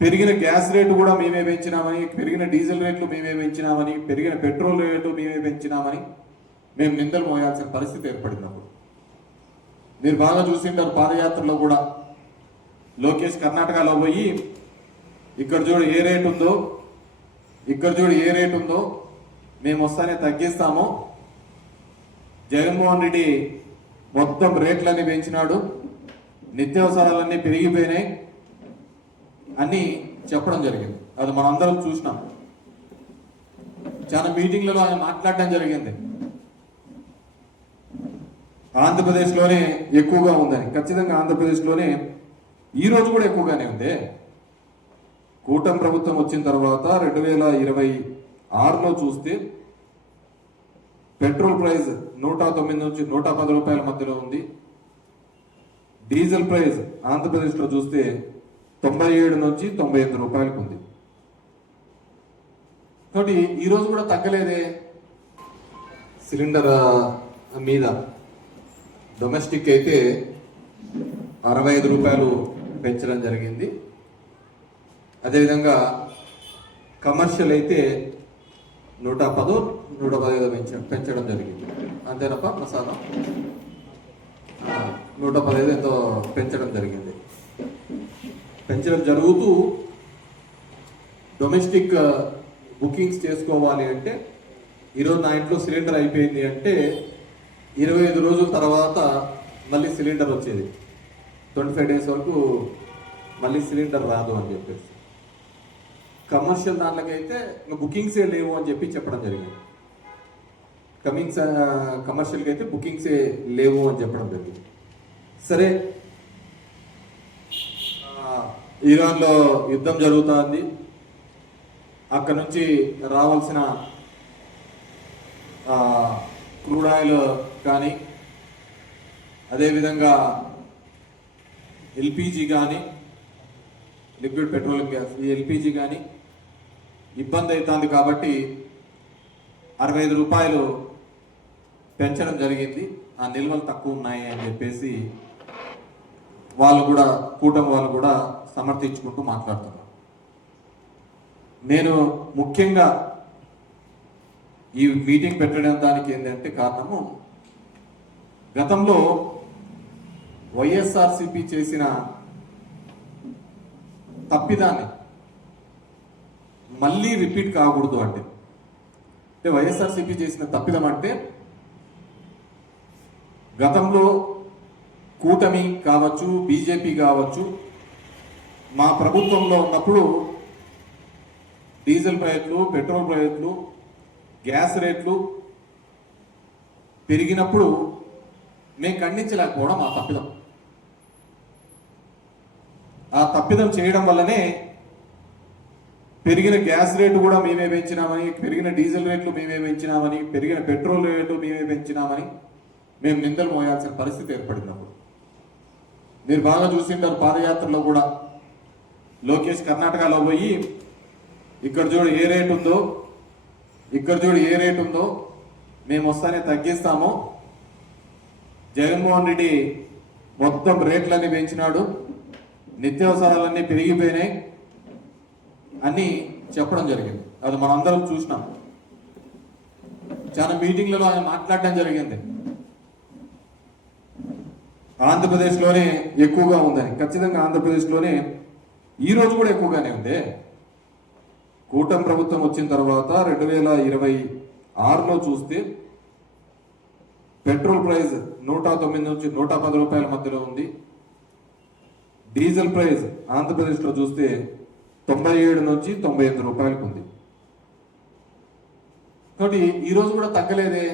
పెరిగిన gas rate కూడా మేమే పెంచినామని, పెరిగిన డీజిల్ రేట్లు మేమే పెంచినామని, పెరిగిన పెట్రోల్ రేటు మేమే పెంచినామని మేము నిందలు మోయాల్సిన పరిస్థితి ఏర్పడినప్పుడు మీరు బాగా చూసింటారు. పాదయాత్రలో కూడా లోకేష్ కర్ణాటకలో పోయి ఇక్కడ చూడు ఏ రేటు ఉందో, ఇక్కడ చూడు ఏ రేటు ఉందో, మేము వస్తానే తగ్గిస్తాము, జగన్మోహన్ రెడ్డి మొత్తం రేట్లన్నీ పెంచినాడు, నిత్యావసరాలన్నీ పెరిగిపోయినాయి అని చెప్పడం జరిగింది. అది మనందరం చూసినాం. చాలా మీటింగ్లలో ఆయన మాట్లాడటం జరిగింది. ఆంధ్రప్రదేశ్లోనే ఎక్కువగా ఉందని. ఖచ్చితంగా ఆంధ్రప్రదేశ్లోనే ఈ రోజు కూడా ఎక్కువగానే ఉంది. కూటమి ప్రభుత్వం వచ్చిన తర్వాత 2026లో చూస్తే పెట్రోల్ ప్రైస్ 109 నుంచి 110 రూపాయల మధ్యలో ఉంది. డీజిల్ ప్రైస్ ఆంధ్రప్రదేశ్లో చూస్తే 97 నుంచి 98 రూపాయలకు ఉంది. కాబట్టి ఈరోజు కూడా తగ్గలేదే. సిలిండర్ మీద డొమెస్టిక్ అయితే 65 రూపాయలు పెంచడం జరిగింది. అదేవిధంగా కమర్షియల్ అయితే 110, 115 పెంచడం జరిగింది. అంతేనప్ప ప్రసాదం 115 ఎంతో పెంచడం జరిగింది. పెంచడం జరుగుతూ డొమెస్టిక్ బుకింగ్స్ చేసుకోవాలి అంటే ఈరోజు నా ఇంట్లో సిలిండర్ అయిపోయింది అంటే 25 రోజుల తర్వాత మళ్ళీ సిలిండర్ వచ్చేది. 25 డేస్ వరకు మళ్ళీ సిలిండర్ రాదు అని చెప్పేసి. కమర్షియల్ దాంట్లోకైతే ఇంకా బుకింగ్సే లేవు అని చెప్పి చెప్పడం జరిగింది. కమర్షియల్కి అయితే బుకింగ్సే లేవు అని చెప్పడం జరిగింది. సరే, ఇరాన్లో యుద్ధం జరుగుతుంది. అక్కడ నుంచి రావాల్సిన క్రూడ్ ఆయిల్ కానీ, అదేవిధంగా ఎల్పిజి కానీ, లిక్విడ్ పెట్రోలియం గ్యాస్, ఈ ఎల్పిజి కానీ ఇబ్బంది అవుతుంది కాబట్టి 65 రూపాయలు పెంచడం జరిగింది. ఆ నిల్వలు తక్కువ ఉన్నాయి అని చెప్పేసి వాళ్ళు కూడా, కూటమి వాళ్ళు కూడా సమర్థించుకుంటూ మాట్లాడుతున్నారు. నేను ముఖ్యంగా ఈ మీటింగ్ పెట్టడం దానికి ఏంటంటే కారణము, గతంలో వైఎస్ఆర్సిపి చేసిన తప్పిదాన్ని మళ్ళీ రిపీట్ కాకూడదు. అంటే వైఎస్ఆర్సిపి చేసిన తప్పిదం అంటే గతంలో కూటమి కావచ్చు, బీజేపీ కావచ్చు, మా ప్రభుత్వంలో ఉన్నప్పుడు డీజిల్ రేట్లు, పెట్రోల్ రేట్లు, గ్యాస్ రేట్లు పెరిగినప్పుడు మేము ఖండించలేకపోవడం ఆ తప్పిదం. ఆ తప్పిదం చేయడం వల్లనే పెరిగిన గ్యాస్ రేటు కూడా మేమే పెంచినామని, పెరిగిన డీజిల్ రేట్లు మేమే పెంచినామని, పెరిగిన పెట్రోల్ రేటు మేమే పెంచినామని మేము నిందలు మోయాల్సిన పరిస్థితి ఏర్పడినప్పుడు మీరు బాగా చూసింటారు. పాదయాత్రలో కూడా లోకేష్ కర్ణాటకలో పోయి ఇక్కడ చూడు ఏ రేటు ఉందో, ఇక్కడ చూడు ఏ రేటు ఉందో, మేము వస్తానే తగ్గిస్తాము, జగన్మోహన్ రెడ్డి మొత్తం రేట్లన్నీ పెంచినాడు, నిత్యావసరాలన్నీ పెరిగిపోయినాయి అని చెప్పడం జరిగింది. అది మనందరం చూసినాం. చాలా మీటింగ్లలో ఆయన మాట్లాడటం జరిగింది. ఆంధ్రప్రదేశ్లోనే ఎక్కువగా ఉందని. ఖచ్చితంగా ఆంధ్రప్రదేశ్లోనే ఈ రోజు కూడా ఎక్కువగానే ఉంది. కూటమి ప్రభుత్వం వచ్చిన తర్వాత 2026లో చూస్తే పెట్రోల్ ప్రైస్ 109 నుంచి 110 రూపాయల మధ్యలో ఉంది. డీజిల్ ప్రైస్ ఆంధ్రప్రదేశ్లో చూస్తే 97 నుంచి 98 రూపాయలకు ఉంది. కాబట్టి ఈరోజు కూడా తగ్గలేదే.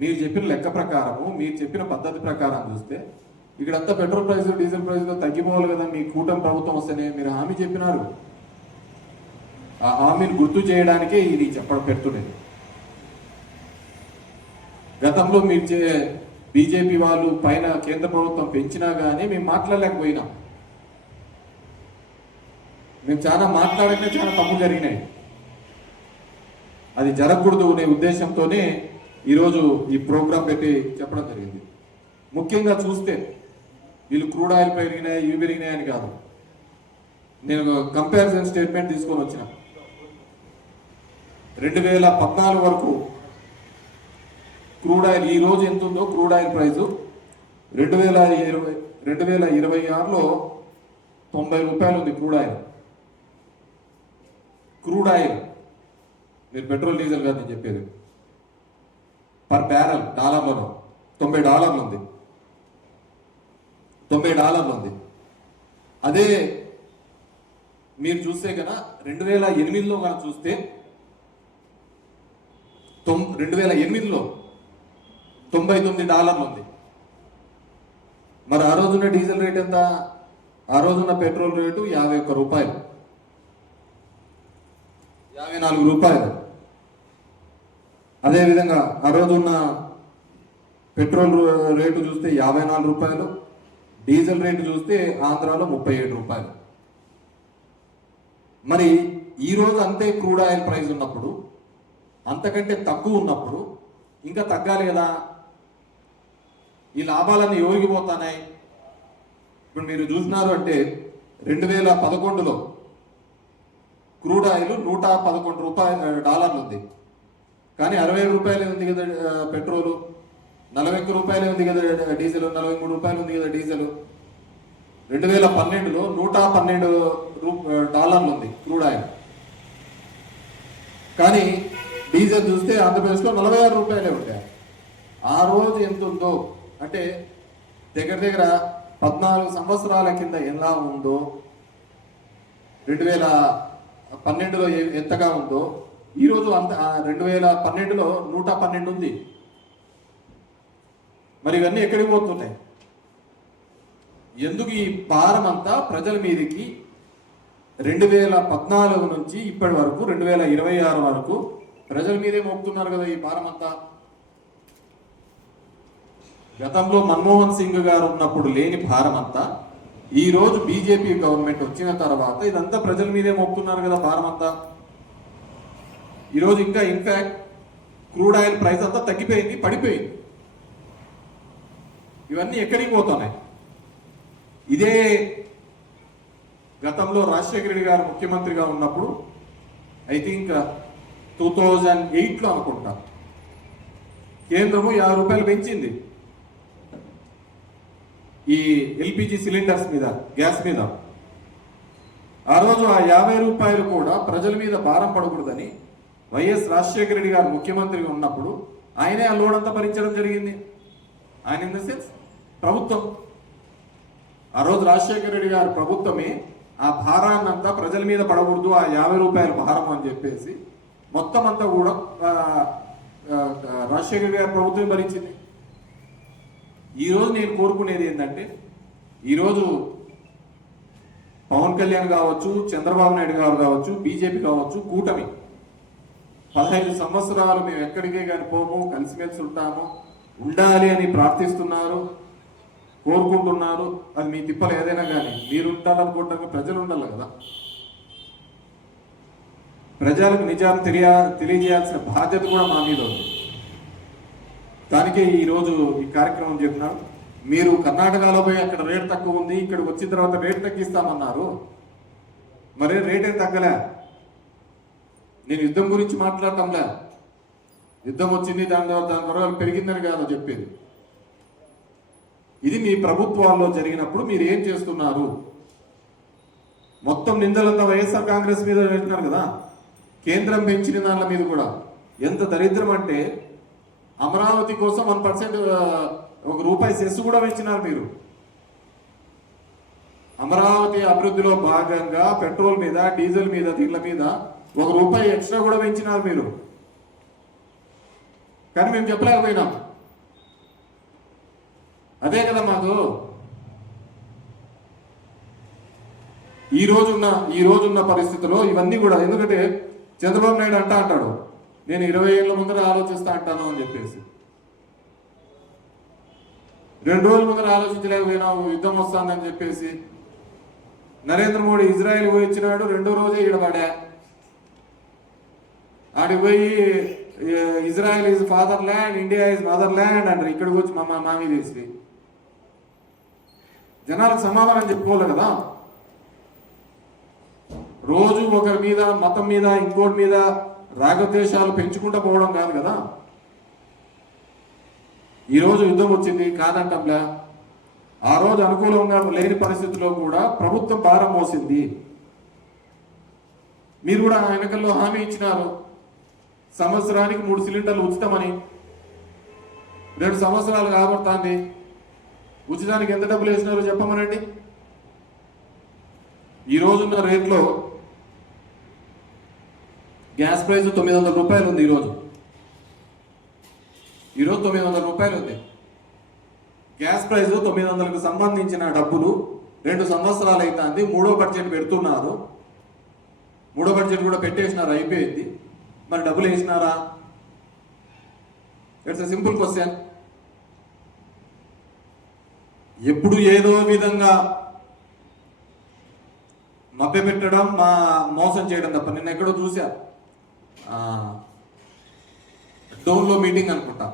మీరు చెప్పిన లెక్క ప్రకారము, మీరు చెప్పిన పద్ధతి ప్రకారం చూస్తే ఇక్కడంతా పెట్రోల్ ప్రైస్, డీజిల్ ప్రైస్లో తగ్గిపోవాలి కదా మీ కూటమి ప్రభుత్వం వస్తేనే. మీరు హామీ చెప్పినారు. ఆ హామీని గుర్తు చేయడానికే ఇది పెడుతున్నది. గతంలో మీరు బీజేపీ వాళ్ళు పైన కేంద్ర ప్రభుత్వం పెంచినా కానీ మేము మాట్లాడలేకపోయినాం. మేము చాలా మాట్లాడక చాలా తప్పు జరిగినాయి. అది జరగకూడదు అనే ఉద్దేశంతోనే ఈరోజు ఈ ప్రోగ్రాం పెట్టి చెప్పడం జరిగింది. ముఖ్యంగా చూస్తే వీళ్ళు క్రూడ్ ఆయిల్ పెరిగినాయి, ఇవి పెరిగినాయి అని కాదు. నేను కంపారిజన్ స్టేట్మెంట్ తీసుకొని వచ్చిన 2014 వరకు క్రూడ్ ఆయిల్ ఈ రోజు ఎంత ఉందో క్రూడ్ ఆయిల్ ప్రైజు 2026లో 90 రూపాయలు ఉంది క్రూడ్ ఆయిల్. క్రూడ్ ఆయిల్, మీరు పెట్రోల్ డీజిల్ కాదు నేను చెప్పేది, పర్ బ్యారల్ డాలర్లలో $90 ఉంది. $90 అదే మీరు చూస్తే కన్నా 2008లో కనుక చూస్తే 2008లో $99 ఉంది. మరి ఆ రోజున్న డీజిల్ రేట్ ఎంత? ఆ రోజున్న పెట్రోల్ రేటు 51 రూపాయలు, 54 రూపాయలు. అదేవిధంగా ఆ రోజున్న పెట్రోల్ రేటు చూస్తే 54 రూపాయలు, డీజిల్ రేటు చూస్తే ఆంధ్రాలో 37 రూపాయలు. మరి ఈరోజు అంతే క్రూడ్ ఆయిల్ ప్రైస్ ఉన్నప్పుడు, అంతకంటే తక్కువ ఉన్నప్పుడు ఇంకా తగ్గాలి కదా. ఈ లాభాలన్నీ ఎవరికి పోతున్నాయి? ఇప్పుడు మీరు చూసినారు అంటే 2011లో క్రూడ్ ఆయిల్ $111 ఉంది, కానీ 60 రూపాయలే ఉంది కదా పెట్రోలు, 41 రూపాయలే ఉంది కదా డీజిల్, 43 రూపాయలు ఉంది కదా డీజిల్. 2012లో $112 ఉంది క్రూడ్ ఆయిల్, కానీ డీజిల్ చూస్తే ఆంధ్రప్రదేశ్లో 46 రూపాయలే ఉంటాయి. ఆ రోజు ఎంత ఉందో అంటే దగ్గర 14 సంవత్సరాల కింద ఎలా ఉందో, 2012లో ఎంతగా ఉందో ఈరోజు అంత 2012లో 112 ఉంది. మరి ఇవన్నీ ఎక్కడికి పోతున్నాయి? ఎందుకు ఈ భారం అంతా ప్రజల మీదకి 2014 నుంచి ఇప్పటి వరకు 2026 వరకు ప్రజల మీదే మోపుతున్నారు కదా ఈ భారం అంతా. గతంలో మన్మోహన్ సింగ్ గారు ఉన్నప్పుడు లేని భారం అంతా ఈ రోజు బీజేపీ గవర్నమెంట్ వచ్చిన తర్వాత ఇదంతా ప్రజల మీదే మోపుతున్నారు కదా భారం అంతా. ఈరోజు ఇంకా ఇన్ఫాక్ట్ క్రూడ్ ఆయిల్ ప్రైస్ అంతా తగ్గిపోయింది, పడిపోయింది. ఇవన్నీ ఎక్కడికి పోతున్నాయి? ఇదే గతంలో రాజశేఖర రెడ్డి గారు ముఖ్యమంత్రిగా ఉన్నప్పుడు ఐ థింక్ 2008లో అనుకుంటా కేంద్రము 50 రూపాయలు పెంచింది ఈ ఎల్పిజి సిలిండర్స్ మీద, గ్యాస్ మీద. ఆ రోజు ఆ 50 రూపాయలు కూడా ప్రజల మీద భారం పడకూడదని వైఎస్ రాజశేఖర రెడ్డి గారు ముఖ్యమంత్రిగా ఉన్నప్పుడు ఆయనే ఆ లోడ్ అంతా భరించడం జరిగింది. ఆయన ఇన్ ద సెన్స్ ప్రభుత్వం, ఆ రోజు రాజశేఖర రెడ్డి గారి ప్రభుత్వమే ఆ భారాన్నంతా ప్రజల మీద పడకూడదు, ఆ 50 రూపాయల భారం అని చెప్పేసి మొత్తం అంతా కూడా రాజశేఖర రెడ్డి గారి ప్రభుత్వం భరించింది. ఈరోజు నేను కోరుకునేది ఏంటంటే, ఈరోజు పవన్ కళ్యాణ్ కావచ్చు, చంద్రబాబు నాయుడు గారు కావచ్చు, బీజేపీ కావచ్చు, కూటమి 15 సంవత్సరాలు మేము ఎక్కడికే కానీ పోము, కలిసిమెలిసి ఉంటాము, ఉండాలి అని ప్రార్థిస్తున్నారు, కోరుకుంటున్నారు. అది మీ తిప్పలు ఏదైనా కానీ మీరు ఉండాలనుకుంటారు, ప్రజలు ఉండాలి కదా. ప్రజలకు నిజాలు తెలియజేయాల్సిన బాధ్యత కూడా మా మీద ఉంది. దానికే ఈరోజు ఈ కార్యక్రమం చెప్తున్నాను. మీరు కర్ణాటకలో పోయి అక్కడ రేట్ తక్కువ ఉంది, ఇక్కడికి వచ్చిన తర్వాత రేట్ తగ్గిస్తామన్నారు, మరి రేట్ ఏం తగ్గలే. నేను యుద్ధం గురించి మాట్లాడటంలే, యుద్ధం వచ్చింది దాని తర్వాత పెరిగిందని కాదు చెప్పేది. ఇది మీ ప్రభుత్వాల్లో జరిగినప్పుడు మీరు ఏం చేస్తున్నారు? మొత్తం నిందలంతా వైఎస్ఆర్ కాంగ్రెస్ మీద పెట్టినారు కదా, కేంద్రం పెంచిన దాని మీద కూడా. ఎంత దరిద్రం అంటే అమరావతి కోసం 1% ₹1 సెస్ కూడా పెంచినారు మీరు. అమరావతి అభివృద్ధిలో భాగంగా పెట్రోల్ మీద, డీజిల్ మీద, దీళ్ళ మీద ₹1 ఎక్స్ట్రా కూడా పెంచినారు మీరు. కానీ మేము చెప్పలేకపోయినాం. అదే కదా మాకు ఈ రోజున్న పరిస్థితిలో ఇవన్నీ కూడా. ఎందుకంటే చంద్రబాబు నాయుడు అంటాడు, నేను 20 ఏళ్ళ ముందర ఆలోచిస్తా అంటాను అని చెప్పేసి. 2 రోజుల ముందర ఆలోచించలేకపోయినావు యుద్ధం వస్తుందని చెప్పేసి. నరేంద్ర మోడీ ఇజ్రాయెల్ పోయి వచ్చినాడు, 2వ రోజే ఈడబడా. ఆడికి పోయి Israel is father land, India is mother land అంటారు. ఇక్కడికి వచ్చి మా మీద వేసి జనాలకు సమాధానం చెప్పుకోవాలి కదా. రోజు ఒకరి మీద, మతం మీద, ఇంకోటి మీద రాగద్వేషాలు పెంచుకుంటూ పోవడం కాదు కదా. ఈరోజు యుద్ధం వచ్చింది కాదంటంలా, ఆ రోజు అనుకూలంగా లేని పరిస్థితుల్లో కూడా ప్రభుత్వం భారం మోసింది. మీరు కూడా ఎన్నికల్లో హామీ ఇచ్చినారు, సంవత్సరానికి 3 సిలిండర్లు ఉచితమని. 2 సంవత్సరాలు కాబడుతుంది, ఉచితానికి ఎంత డబ్బులు వేసినారో చెప్పమనండి. ఈ రోజున్న రేట్లో గ్యాస్ ప్రైస్ 900 రూపాయలు ఉంది. ఈరోజు 900 రూపాయలు ఉంది గ్యాస్ ప్రైస్. 900కు సంబంధించిన డబ్బులు 2 సంవత్సరాలు అవుతుంది. 3వ బడ్జెట్ పెడుతున్నారు, 3వ బడ్జెట్ కూడా పెట్టేసినారు, అయిపోయింది. మరి డబ్బులు వేసినారా? It's a simple question. ఎప్పుడు ఏదో విధంగా మభ్యపెట్టడం, మోసం చేయడం తప్ప. నిన్న ఎక్కడో చూసా, డోన్లో మీటింగ్ అనుకుంటా,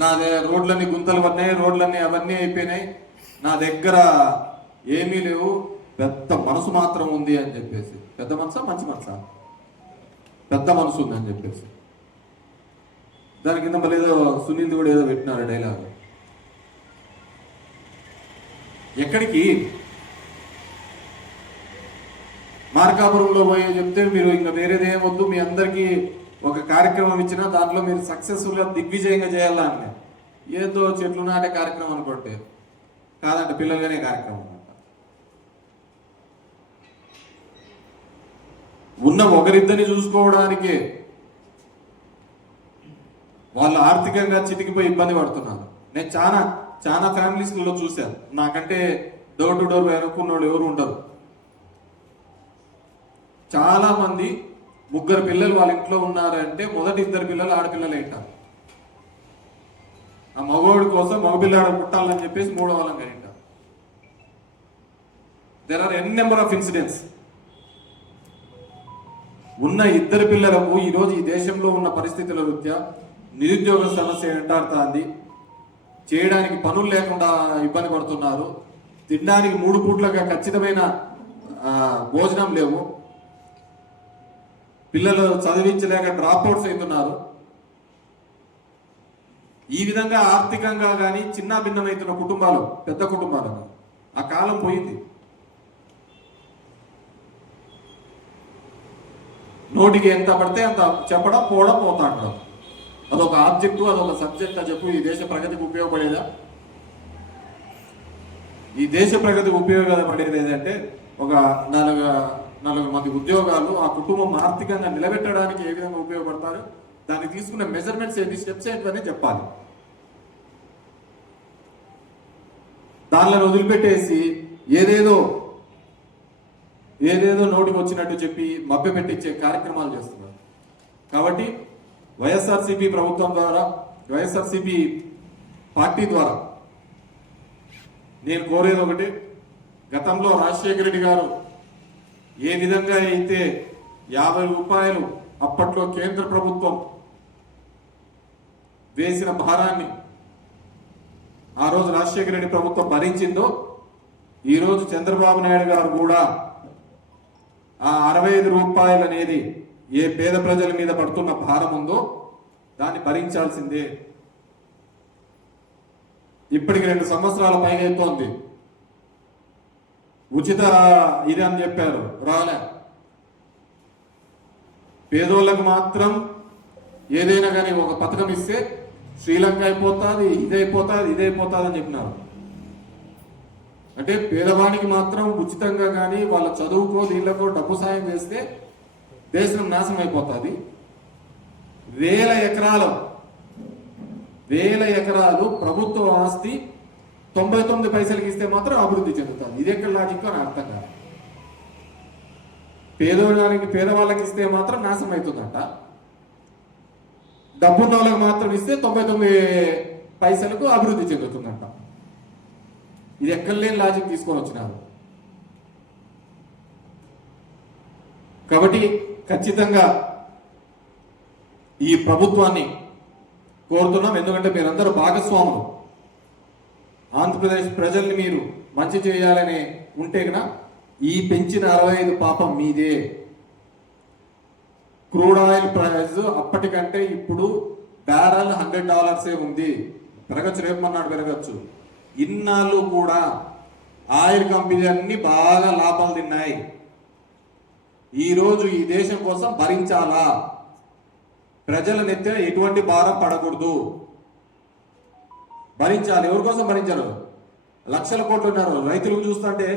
నాదే రోడ్లన్నీ గుంతలు పడినాయి, రోడ్లన్నీ అవన్నీ అయిపోయినాయి, నా దగ్గర ఏమీ లేవు, పెద్ద మనసు మాత్రం ఉంది అని చెప్పేసి. పెద్ద మనసా మంచి మనసా? పెద్ద మనసు ఉంది అని చెప్పేసి. దాని కింద మళ్ళీ ఏదో సునీల్ కూడా ఏదో పెట్టినారు డైలాగ్. ఎక్కడికి? మార్కాపురంలో పోయి చెప్తే మీరు ఇంకా వేరేది ఏమొద్దు, మీ అందరికీ ఒక కార్యక్రమం ఇచ్చినా దాంట్లో మీరు సక్సెస్ఫుల్గా దిగ్విజయంగా చేయాలా అని. ఏదో చెట్లు నాటే కార్యక్రమం అనుకుంటే కాదంట, పిల్లలుగానే కార్యక్రమం అంట. ఉన్న ఒకరిద్దరిని చూసుకోవడానికి వాళ్ళు ఆర్థికంగా చితికిపోయి ఇబ్బంది పడుతున్నారు. నేను చాలా ఫ్యామిలీస్లో చూశాను. నాకంటే డోర్ టు డోర్ వెనుక్కున్న వాళ్ళు ఎవరు ఉండరు. చాలా మంది 3 పిల్లలు వాళ్ళ ఇంట్లో ఉన్నారంటే మొదటి 2 పిల్లలు ఆడపిల్లలు ఉంటారు. ఆ మగవాడి కోసం మగపిల్లాడు పుట్టాలని చెప్పేసి 3వ వాళ్ళం ఉంటారు. There are N number of incidents. ఉన్న 2 పిల్లలకు ఈరోజు ఈ దేశంలో ఉన్న పరిస్థితుల రీత్యా నిరుద్యోగ సమస్య వెంటాడుతుంది. చేయడానికి పనులు లేకుండా ఇబ్బంది పడుతున్నారు. తినడానికి 3 పూట్లుగా ఖచ్చితమైన భోజనం లేవు. పిల్లలు చదివించలేక డ్రాప్అవుట్స్ అవుతున్నారు. ఈ విధంగా ఆర్థికంగా కానీ చిన్న భిన్నమవుతున్న కుటుంబాలు, పెద్ద కుటుంబాలు, ఆ కాలం పోయింది. నోటికి ఎంత పడితే అంత చెప్పడం, పోవడం, పోతాడడం. అదొక ఆబ్జెక్టు, అదొక సబ్జెక్ట్ అని చెప్పు. ఈ దేశ ప్రగతికి ఉపయోగపడేదా? ఈ దేశ ప్రగతికి ఉపయోగపడేది ఏదంటే ఒక 4 మంది ఉద్యోగాలు, ఆ కుటుంబం ఆర్థికంగా నిలబెట్టడానికి ఏ విధంగా ఉపయోగపడతారు, దాన్ని తీసుకున్న మెజర్మెంట్స్ ఏంటి, స్టెప్స్ ఏంటని చెప్పాలి. దానిలో వదిలిపెట్టేసి ఏదేదో నోటికి వచ్చినట్టు చెప్పి మభ్య పెట్టించే కార్యక్రమాలు చేస్తున్నారు. కాబట్టి వైఎస్ఆర్సీపీ ప్రభుత్వం ద్వారా, వైఎస్ఆర్సీపీ పార్టీ ద్వారా నేను కోరేది ఒకటి. గతంలో రాజశేఖర రెడ్డి గారు ఏ విధంగా అయితే 50 రూపాయలు అప్పట్లో కేంద్ర ప్రభుత్వం వేసిన భారాన్ని ఆ రోజు రాజశేఖర రెడ్డి ప్రభుత్వం భరించిందో, ఈరోజు చంద్రబాబు నాయుడు గారు కూడా ఆ 65 రూపాయలు అనేది ఏ పేద ప్రజల మీద పడుతున్న భారం ఉందో దాన్ని భరించాల్సిందే. ఇప్పటికి 2 సంవత్సరాల పైగా అవుతోంది. ఉచిత ఇది అని చెప్పారు, రాలే. పేదోళ్ళకు మాత్రం ఏదైనా కానీ ఒక పథకం ఇస్తే శ్రీలంక అయిపోతుంది, ఇదైపోతుంది అని చెప్పినారు. అంటే పేదవానికి మాత్రం ఉచితంగా కానీ వాళ్ళ చదువుకో దీళ్ళకో డబ్బు సాయం చేస్తే దేశం నాశనం అయిపోతుంది. వేల ఎకరాలు ప్రభుత్వ ఆస్తి 99 పైసలకి ఇస్తే మాత్రం అభివృద్ధి చెందుతుంది. ఇది ఎక్కడ లాజిక్ అని అర్థం కాదు. పేదవాళ్ళకి ఇస్తే మాత్రం నాశనం అవుతుందంట, డబ్బున్న వాళ్ళకి మాత్రం ఇస్తే 99 పైసలకు అభివృద్ధి చెందుతుందంట. ఇది ఎక్కడ లేని లాజిక్ తీసుకొని వచ్చినారు. కాబట్టి ఖచ్చితంగా ఈ ప్రభుత్వాన్ని కోరుతున్నాం. ఎందుకంటే మీరందరూ భాగస్వాములు. ఆంధ్రప్రదేశ్ ప్రజల్ని మీరు మంచి చేయాలని ఉంటే కనుక ఈ పెంచిన 65 పాపం మీదే. క్రూడ్ ఆయిల్ ప్రైస్ అప్పటికంటే ఇప్పుడు బ్యారల్ $100 ఉంది. పెరగచ్చు, రేపు మన్నాడు పెరగచ్చు. ఇన్నాళ్ళు కూడా ఆయిల్ కంపెనీలు అన్ని బాగా లాభాలు తిన్నాయి. ఈరోజు ఈ దేశం కోసం భరించాలా? ప్రజల నెత్తిన ఎటువంటి భారం పడకూడదు, భరించాలి. ఎవరి కోసం భరించారు? లక్షల కోట్లు ఉన్నారు. రైతులకు చూస్తుంటే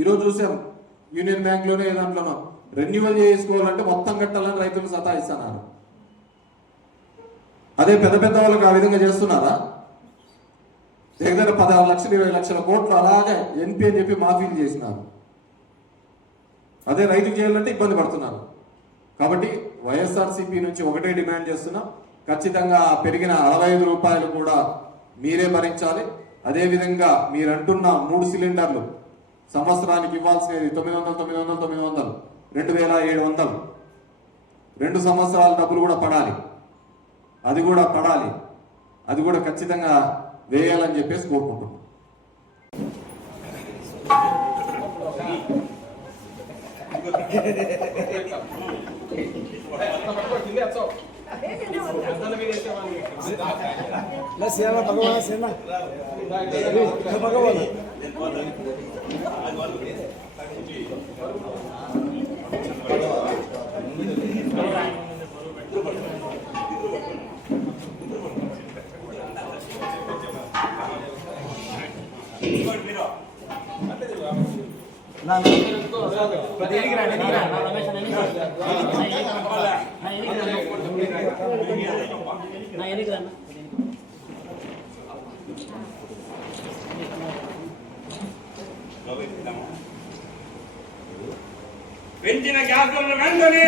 ఈరోజు చూసాం, యూనియన్ బ్యాంక్లోనే దాంట్లోనో రెన్యువల్ చేసుకోవాలంటే మొత్తం కట్టాలని రైతులు సతాయిస్తున్నారు. అదే పెద్ద పెద్ద వాళ్ళకి ఆ విధంగా చేస్తున్నారా? దగ్గర 16 లక్షలు 20 లక్షల కోట్లు అలాగే ఎన్పి అని చెప్పి మాఫీలు చేసినారు. అదే రైతుకు చేయాలంటే ఇబ్బంది పడుతున్నారు. కాబట్టి వైఎస్ఆర్సీపీ నుంచి ఒకటే డిమాండ్ చేస్తున్నాం, ఖచ్చితంగా పెరిగిన 65 రూపాయలు కూడా మీరే భరించాలి. అదేవిధంగా మీరు అంటున్న 3 సిలిండర్లు సంవత్సరానికి ఇవ్వాల్సినది 900, 2700, 2 సంవత్సరాల డబ్బులు కూడా పడాలి. అది కూడా ఖచ్చితంగా వేయాలని చెప్పేసి కోరుకుంటున్నాం. పెంచిన గ్యాస్ వెంటనే